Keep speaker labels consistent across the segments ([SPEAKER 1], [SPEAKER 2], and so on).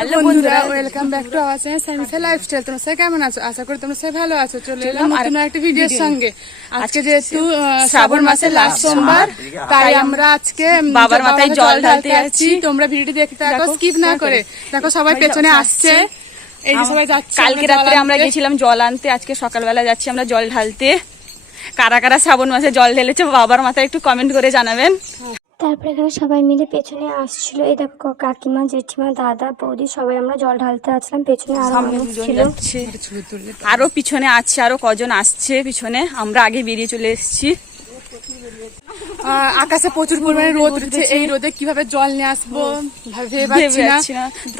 [SPEAKER 1] Hello বন্ধুরা welcome back to our channel science lifestyle তোমরা সবাই কেমন আছো আশা করি তোমরা সবাই ভালো আছো চলে এলাম
[SPEAKER 2] আর
[SPEAKER 1] একটা ভিডিওর সঙ্গে আজকে যেহেতু
[SPEAKER 2] শ্রাবণ
[SPEAKER 1] শ্রাবণ মাসের
[SPEAKER 2] মাসের
[SPEAKER 1] লাস্ট সোমবার
[SPEAKER 2] সোমবার।
[SPEAKER 1] তাই
[SPEAKER 2] তাই
[SPEAKER 1] আমরা আজকে
[SPEAKER 2] বাবার মাথায় জল ঢালতে যাচ্ছি।
[SPEAKER 1] তোমরা ভিডিওটি দেখতে থাকো স্কিপ না করে। দেখো সবাই পেছনে
[SPEAKER 2] আসছে।
[SPEAKER 1] আসছে এই সবাই যাচ্ছে
[SPEAKER 2] কালকে রাত্রে আমরা। গেছিলাম জল আনতে আজকে সকালবেলা যাচ্ছি আমরা জল ঢালতে কারা কারা শ্রাবণ মাসে জল ঢেলেছে বাবার মাথায় একটু কমেন্ট করে জানাবেন
[SPEAKER 3] তারপরে এখানে সবাই মিলে পেছনে আসছিল। এই দেখো কাকিমা জেঠিমা দাদা বৌদি সবাই আমরা জল ঢালতে আসলাম। পেছনে
[SPEAKER 2] আরও পিছনে আছে আরও কজন আসছে পিছনে। আমরা আগে বেরিয়ে চলে এসেছি।
[SPEAKER 1] আকাশে প্রচুর পরিমাণে রোদ উঠেছে। এই রোদে কীভাবে জল নিয়ে আসব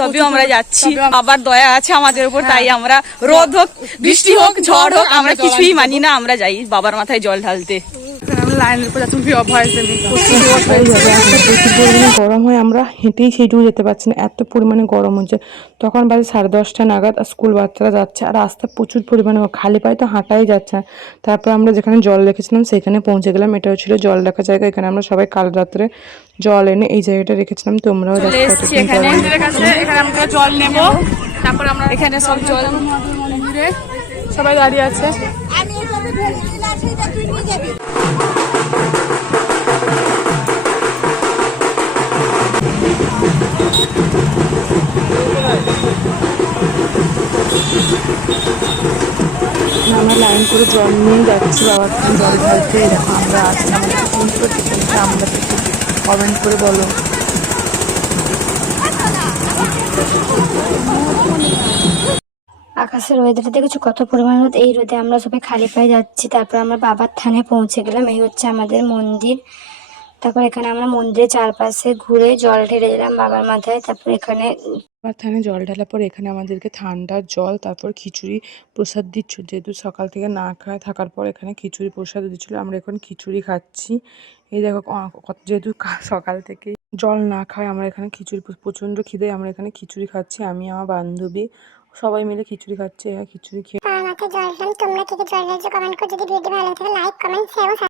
[SPEAKER 2] তবেও আমরা যাচ্ছি। আবার দয়া আছে আমাদের উপর তাই আমরা রোদ হোক বৃষ্টি হোক ঝড় হোক আমরা কিছুই মানি না আমরা যাই বাবার মাথায় জল ঢালতে।
[SPEAKER 1] লাইনের উপর যাচ্ছি
[SPEAKER 4] প্রচুর পরিমাণে গরম হয় আমরা হেঁটেই সেইটুকু যেতে পারছি না এত পরিমাণে গরম হচ্ছে। তখন বাজে সাড়ে দশটা নাগাদ আর স্কুল বাচ্চারা যাচ্ছে আর রাস্তা প্রচুর পরিমাণে খালি পায়ে তো হাঁটাই যাচ্ছে তারপর আমরা যেখানে জল রেখেছিলাম সেখানে পৌঁছে গেলাম এটাও ছিল জল রাখার জায়গা এখানে আমরা সবাই কাল রাত্রে জল এনে এই জায়গাটা রেখেছিলাম তোমরাও
[SPEAKER 2] এখানে।
[SPEAKER 4] জল
[SPEAKER 1] মন্দিরের আমরা জল নেব তারপর আমরা
[SPEAKER 2] এখানে সব জল
[SPEAKER 1] সবাই দাঁড়িয়ে আছে।
[SPEAKER 5] আমি এভাবে ধরে সেটা তুই নিয়ে যাবি
[SPEAKER 4] আমরা লাইন করে জল নিয়ে যাচ্ছি বাবার জল ঢালতে। আমরা আছি। আমাদের করে টিফিনটা আমরা কমেন্ট করে বলো।
[SPEAKER 3] আকাশের ওয়েদারটা দেখেছ? কত পরিমাণ রোদ? এই রোদে আমরা সবাই খালি পায়ে যাচ্ছি। তারপর আমরা বাবার থানে পৌঁছে গেলাম। এই হচ্ছে আমাদের মন্দির। তারপর এখানে আমরা মন্দিরের চারপাশে ঘুরে জল ঢেলে দিলাম বাবার মাথায়। তারপর এখানে
[SPEAKER 4] আবার থানে জল ঢালার পর এখানে আমাদেরকে ঠান্ডা জল, তারপর খিচুড়ি প্রসাদ দিচ্ছ। যেহেতু সকাল থেকে না খায় থাকার পর এখানে খিচুড়ি প্রসাদ দিচ্ছিল। আমরা এখন খিচুড়ি খাচ্ছি। এই দেখো যেহেতু সকাল থেকে জল না খায়, আমরা এখানে খিচুড়ি প্র- প্রচণ্ড খিদে, আমরা এখানে খিচুড়ি খাচ্ছি। আমি, আমার বান্ধবী সবাই মিলে খিচুড়ি খাচ্ছে আর খিচুড়ি খেয়ে
[SPEAKER 6] আমাকে জল তোমরা কমেন্ট যদি ভিডিও ভালো লাগে লাইক কমেন্ট